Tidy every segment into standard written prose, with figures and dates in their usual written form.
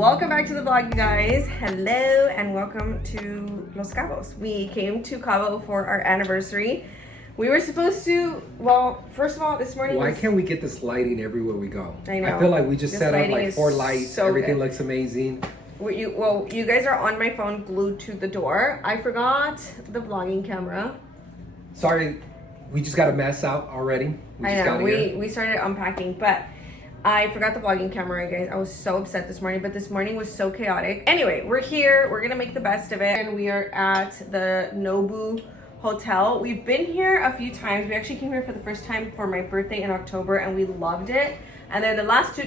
Welcome back to the vlog, you guys. Hello and welcome to Los Cabos. We came to Cabo for our anniversary. We were supposed to, well, first of all, this morning. Why can't we get this lighting everywhere we go? I know. I feel like we just this set up like 4 lights. So everything good. looks amazing. You guys are on my phone glued to the door. I forgot the vlogging camera. Sorry, we just got a mess out already. I know, we started unpacking, but I forgot the vlogging camera, guys. I was so upset this morning, but this morning was so chaotic. Anyway, we're here. We're gonna make the best of it. And we are at the Nobu Hotel. We've been here a few times. We actually came here for the first time for my birthday in October, and we loved it. And then the last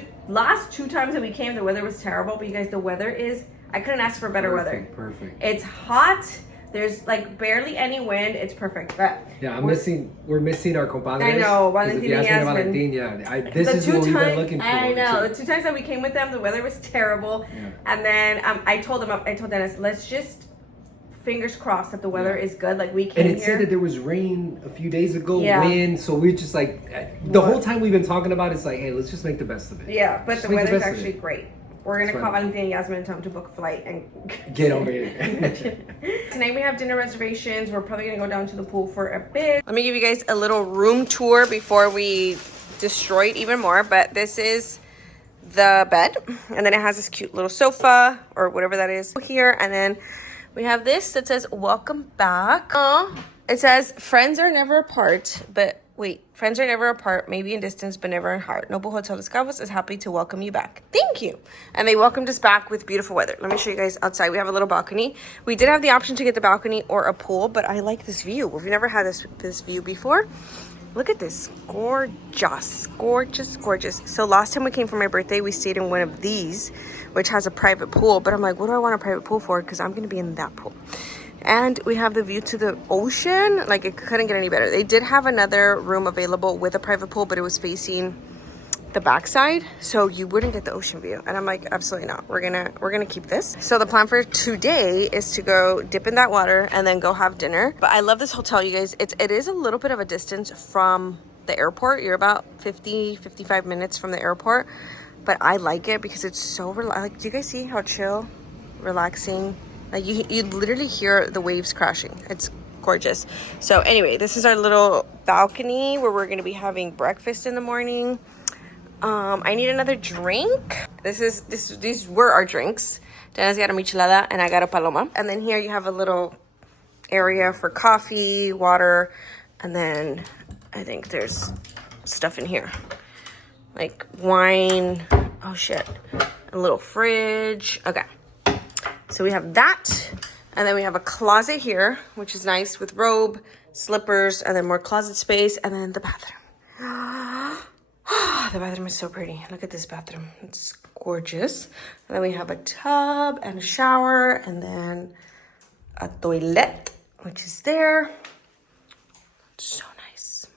two times that we came, the weather was terrible. But you guys, the weather is, I couldn't ask for better weather. Perfect. It's hot. There's like barely any wind. It's perfect. But yeah, we're missing our compadres. I know, Valentina and Yasmin. This is what we've been looking for. I know. The 2 times that we came with them, the weather was terrible. Yeah. And then I told Dennis, let's just fingers crossed that the weather is good. Like we came and it here. said that there was rain a few days ago, wind. So we're just like, the whole time we've been talking about it's like, hey, let's just make the best of it. Yeah, but the weather's actually great. We're going to call Valentina and Yasmin and tell them to book a flight and get over here. Tonight we have dinner reservations. We're probably going to go down to the pool for a bit. Let me give you guys a little room tour before we destroy it even more. But this is the bed. And then it has this cute little sofa or whatever that is here. And then we have this that says, welcome back. It says, friends are never apart, but wait, friends are never apart, maybe in distance, but never in heart. Nobu Hotel Los Cabos is happy to welcome you back. Thank you. And they welcomed us back with beautiful weather. Let me show you guys outside. We have a little balcony. We did have the option to get the balcony or a pool, but I like this view. We've never had this view before. Look at this. Gorgeous, gorgeous, gorgeous. So last time we came for my birthday, we stayed in one of these, which has a private pool. But I'm like, what do I want a private pool for? Because I'm going to be in that pool. And we have the view to the ocean. Like, it couldn't get any better. They did have another room available with a private pool, but it was facing the backside, so you wouldn't get the ocean view. And I'm like, absolutely not. We're gonna keep this. So the plan for today is to go dip in that water and then go have dinner. But I love this hotel, you guys. It is a little bit of a distance from the airport. You're about 55 minutes from the airport, but I like it because it's so like, do you guys see how chill, relaxing? Like you literally hear the waves crashing. It's gorgeous. So anyway, this is our little balcony where we're gonna be having breakfast in the morning. I need another drink. These were our drinks. Dana's got a michelada and I got a paloma. And then here you have a little area for coffee, water, and then I think there's stuff in here like wine. Oh shit, a little fridge. Okay. So we have that, and then we have a closet here, which is nice with robe, slippers, and then more closet space, and then the bathroom. The bathroom is so pretty. Look at this bathroom. It's gorgeous. And then we have a tub and a shower, and then a toilet, which is there. So nice.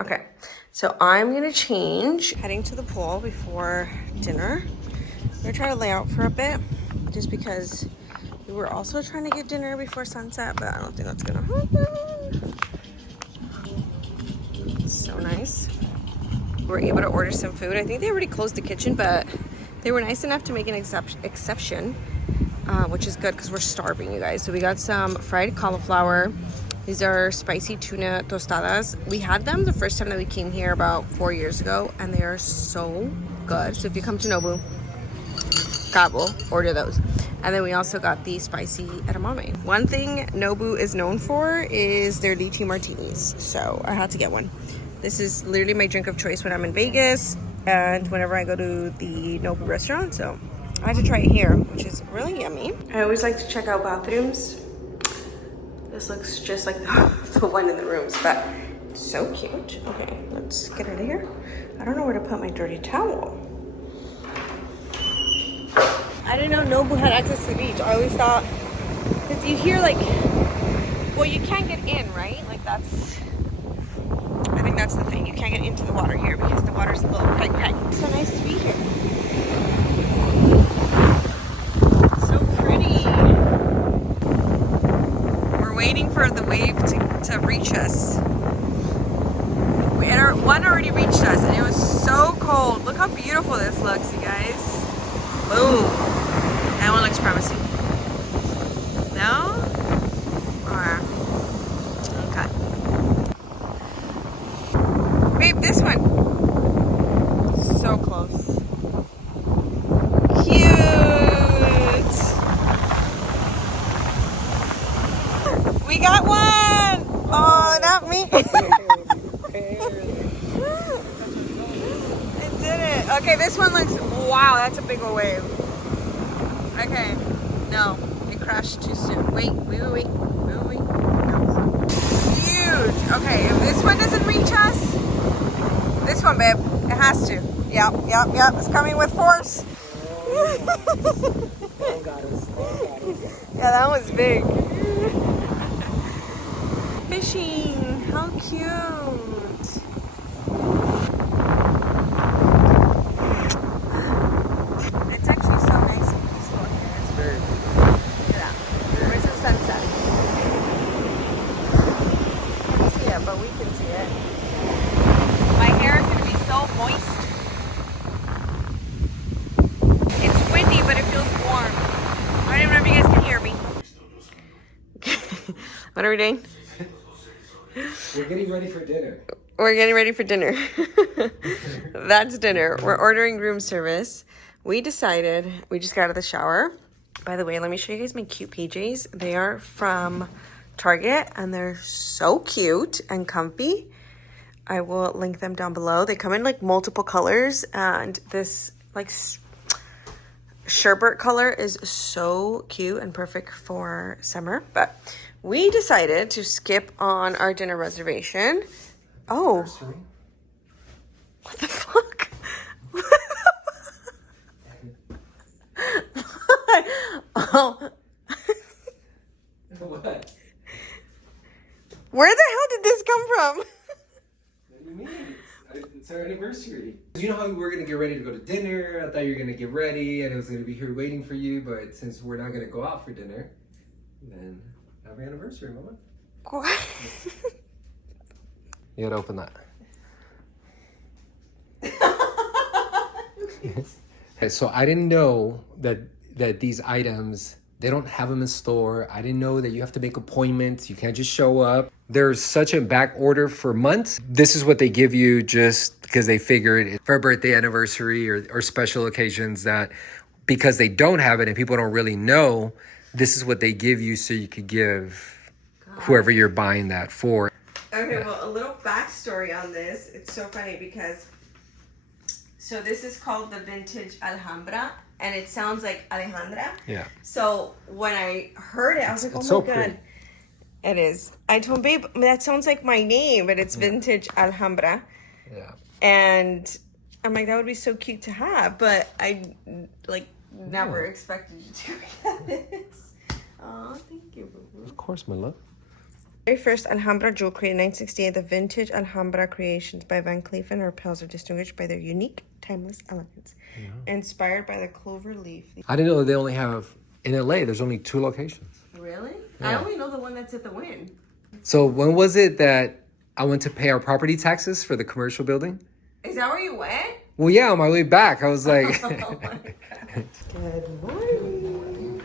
Okay, so I'm gonna change, heading to the pool before dinner. I'm gonna try to lay out for a bit, just because we were also trying to get dinner before sunset, but I don't think that's gonna happen. So nice. We were able to order some food. I think they already closed the kitchen, but they were nice enough to make an exception, which is good because we're starving, you guys. So we got some fried cauliflower. These are spicy tuna tostadas. We had them the first time that we came here about 4 years ago, and they are so good. So if you come to Nobu, Cabo, order those. And then we also got the spicy edamame. One thing Nobu is known for is their lychee martinis. So I had to get one. This is literally my drink of choice when I'm in Vegas and whenever I go to the Nobu restaurant. So I had to try it here, which is really yummy. I always like to check out bathrooms. This looks just like the one in the rooms, but it's so cute. Okay, let's get out of here. I don't know where to put my dirty towel. I didn't know Nobu had access to the beach. I always thought, because you hear like, well, you can't get in, right? Like I think that's the thing. You can't get into the water here because the water's a little crack. It's so nice to be here. So pretty. We're waiting for the wave to reach us. One already reached us and it was so cold. Look how beautiful this looks, you guys. Boom. one looks promising. No? Or, okay. Babe, this one. So close. Cute. We got one. Oh, not me. It did it. Okay, this one looks, wow, that's a big wave. Okay, no, it crashed too soon. Wait. No. Huge. Okay, if this one doesn't reach us, this one, babe, it has to. Yep. It's coming with force. Yeah, that was big. Fishing. How cute. It's actually so nice and peaceful here. It's very Look at that. Where's the sunset? I can't see it, but we can see it. My hair is going to be so moist. It's windy, but it feels warm. I don't even know if you guys can hear me. What are we doing? We're getting ready for dinner. We're getting ready for dinner. That's dinner. We're ordering room service. We decided, we just got out of the shower. By the way, let me show you guys my cute PJs. They are from Target and they're so cute and comfy. I will link them down below. They come in like multiple colors and this like sherbet color is so cute and perfect for summer. But we decided to skip on our dinner reservation. Oh. What the fuck? Oh. What? Where the hell did this come from? What do you mean? It's our anniversary. You know how we were going to get ready to go to dinner? I thought you were going to get ready and it was going to be here waiting for you, but since we're not going to go out for dinner, then happy anniversary, Mama. What? You gotta open that. Okay, so I didn't know that these items, they don't have them in store. I didn't know that you have to make appointments. You can't just show up. There's such a back order for months. This is what they give you just because they figured for a birthday, anniversary, or special occasions that because they don't have it and people don't really know, this is what they give you so you could give whoever you're buying that for. Okay, well, a little backstory on this. It's so funny because, so this is called the Vintage Alhambra, and it sounds like Alejandra. Yeah. So when I heard it, I was like, oh my so God. pretty. It is. I told Babe, that sounds like my name, but it's Vintage Alhambra. Yeah. And I'm like, that would be so cute to have, but I, like, never expected you to get this. Oh, thank you, boo-boo. Of course, my love. Very first Alhambra jewel created in 1968, the vintage Alhambra creations by Van Cleef and Arpels are distinguished by their unique, timeless elegance. Yeah. Inspired by the clover leaf. I didn't know they only have, in LA, there's only 2 locations. Really? Yeah. I only know the one that's at the Wynn. So when was it that I went to pay our property taxes for the commercial building? Is that where you went? Well, yeah, on my way back, I was like... Oh my God. Good morning.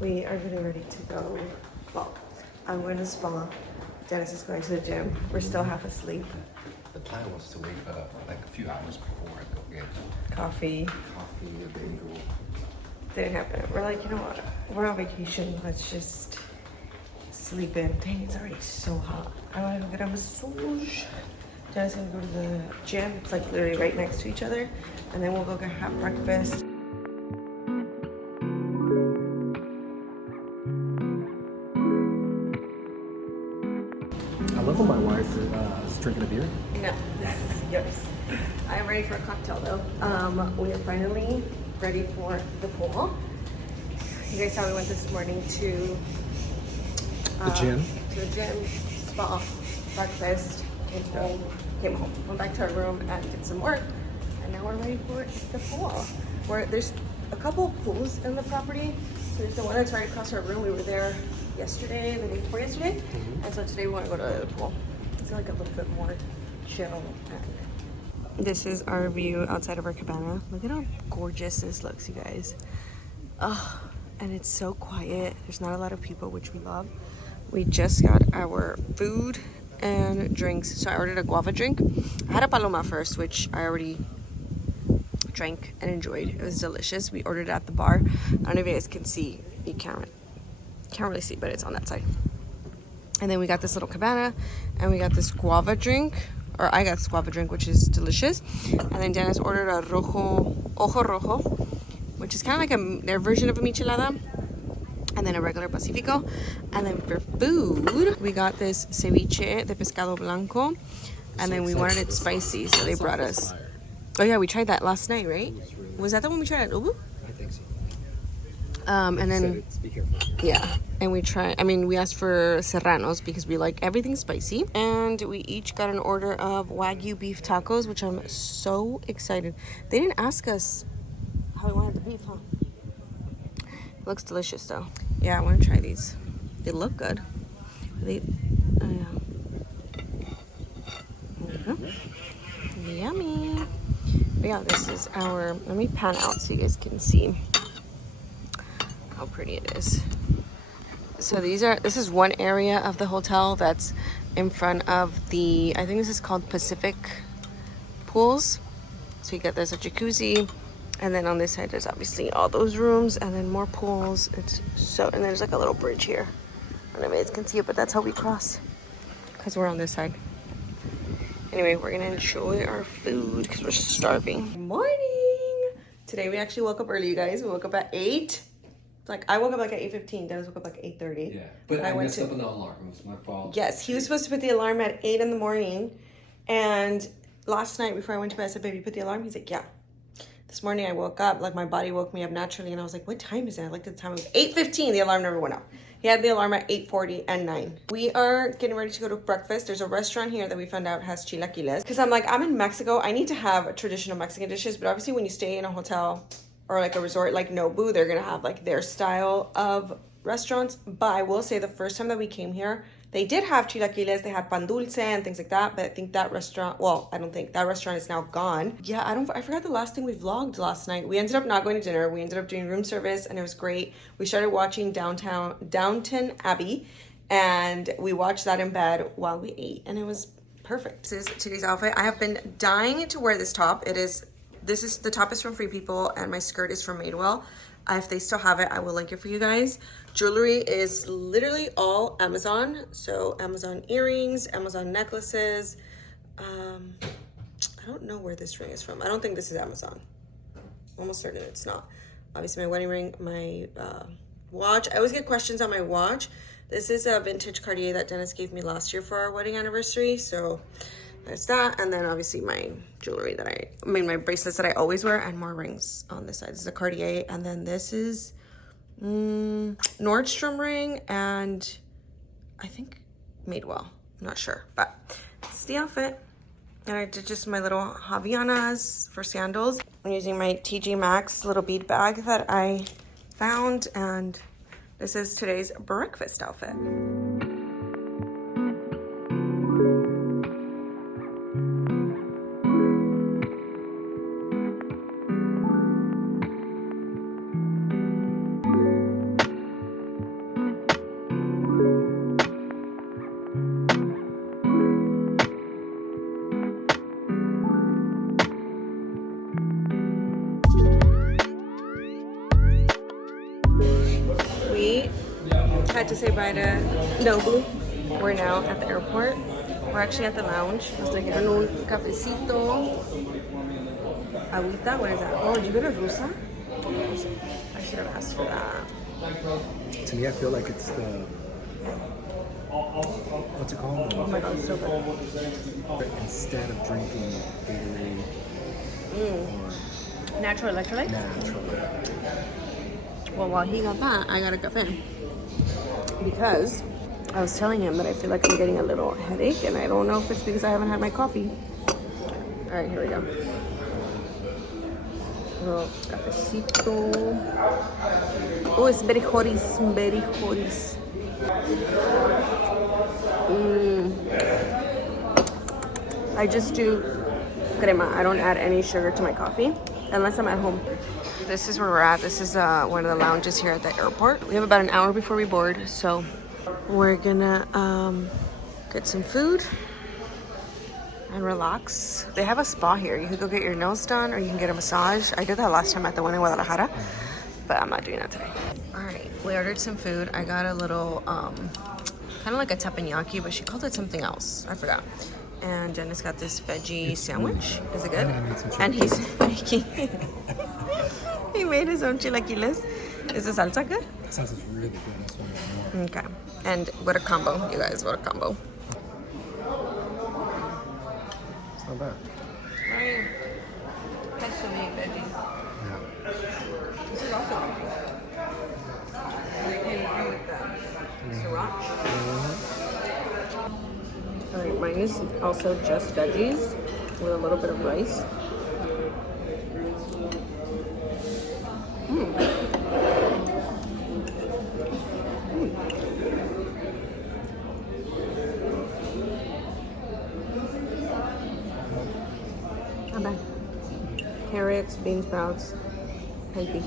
We are getting ready to go. Well, I'm going to spa. Dennis is going to the gym. We're still half asleep. The plan was to wake up like a few hours before I go get Coffee. a bagel. Didn't happen. We're like, you know what? We're on vacation. Let's just sleep in. Dang, it's already so hot. I want to go get a massage. Dennis is going to go to the gym. It's like literally right next to each other. And then we'll go have breakfast. I love when my wife is drinking a beer. No, this is yours. I'm ready for a cocktail though. We are finally ready for the pool. You guys saw we went this morning to The gym. To the gym, spa, breakfast, came home, went back to our room and did some work, and now we're ready for the pool. There's a couple of pools in the property. So there's the one that's right across our room. We were there yesterday, the day before yesterday, and so today we want to go to the pool. It's like a little bit more chill. This is our view outside of our cabana. Look at how gorgeous this looks, you guys. Oh, and it's so quiet. There's not a lot of people, which we love. We just got our food and drinks. So I ordered a guava drink. I had a paloma first, which I already drank and enjoyed. It was delicious. We ordered it at the bar. I don't know if you guys can see. You can't really see, but it's on that side. And then we got this little cabana, and we got this guava drink, or I got this guava drink, which is delicious. And then Dennis ordered a ojo rojo, which is kind of like their version of a michelada, and then a regular Pacifico. And then for food, we got this ceviche de pescado blanco, and then we wanted it spicy, so they brought us. Oh yeah, we tried that last night, right? Was that the one we tried at Nobu? I think so. And then Be careful. yeah, and we asked for serranos because we like everything spicy, and we each got an order of Wagyu beef tacos, which I'm so excited. They didn't ask us how we wanted the beef, huh? It looks delicious though. Yeah, I want to try these. They look good. Yummy. But yeah, this is our, let me pan out so you guys can see how pretty it is. So this is one area of the hotel that's in front of the, I think this is called Pacific Pools. So you get, there's a jacuzzi, and then on this side there's obviously all those rooms, and then more pools. It's so, and there's like a little bridge here. I don't know if you guys can see it, but that's how we cross, because we're on this side. Anyway, we're gonna enjoy our food because we're starving. Good morning! Today we actually woke up early, you guys. We woke up at 8. Like, I woke up like at 8:15. Dennis woke up like 8:30. Yeah, but I messed up on the alarm. It was my fault. Yes, he was supposed to put the alarm at 8 in the morning. And last night before I went to bed, I said, baby, put the alarm? He's like, yeah. This morning I woke up, like my body woke me up naturally, and I was like, what time is it? I looked at the time, it was 8:15. The alarm never went off. He had the alarm at 8:40 and 9. We are getting ready to go to breakfast. There's a restaurant here that we found out has chilaquiles. Because I'm like, I'm in Mexico. I need to have traditional Mexican dishes. But obviously when you stay in a hotel or like a resort like Nobu, they're going to have like their style of restaurants. But I will say the first time that we came here, they did have chilaquiles. They had pan dulce and things like that. But I think that restaurant, well, I don't think that restaurant is now gone. Yeah, I forgot the last thing we vlogged last night. We ended up not going to dinner. We ended up doing room service, and it was great. We started watching Downton Abbey, and we watched that in bed while we ate, and it was perfect. This is today's outfit. I have been dying to wear this top. The top is from Free People, and my skirt is from Madewell. If they still have it, I will link it for you guys. Jewelry is literally all Amazon. So Amazon earrings, Amazon necklaces. I don't know where this ring is from. I don't think this is Amazon. I'm almost certain it's not. Obviously my wedding ring, my watch. I always get questions on my watch. This is a vintage Cartier that Dennis gave me last year for our wedding anniversary. So there's that, and then obviously my jewelry my bracelets that I always wear, and more rings on this side. This is a Cartier, and then this is Nordstrom ring, and I think Madewell. I'm not sure, but this is the outfit. And I did just my little Havianas for sandals. I'm using my TJ Maxx little bead bag that I found, and this is today's breakfast outfit. Had to say bye to Nobu. We're now at the airport. We're actually at the lounge. Nos trajeron un cafecito. Agüita, what is that? Oh, did you go to Rusa? I should have asked for that. To me, I feel like it's the, what's it called? Oh my god, it's so good. Instead of drinking Gatorade or Natural electrolyte? natural. Well, while he got that, I got a cafe. Because I was telling him that I feel like I'm getting a little headache, and I don't know if it's because I haven't had my coffee. All right, here we go. Little cafecito. Oh, it's very hot. Very hot. I just do crema. I don't add any sugar to my coffee. unless I'm at home. This is where we're at. This is one of the lounges here at the airport. We have about an hour before we board, so we're gonna get some food and relax. They have a spa here. You can go get your nails done or you can get a massage. I did that last time at the one in Guadalajara, but I'm not doing that today. All right, we ordered some food. I got a little, kind of like a teppanyaki, but she called it something else. I forgot. And Dennis got this veggie sandwich. Is it good? And he's making, he made his own chilaquiles. Is the salsa good? The salsa's really good. That's what Okay. And what a combo, you guys, what a combo. It's not bad. Right. That's so many veggies. Yeah. This is also they came through with the sriracha. All right, mine is also just veggies with a little bit of rice. Not bad. Carrots, bean sprouts, healthy.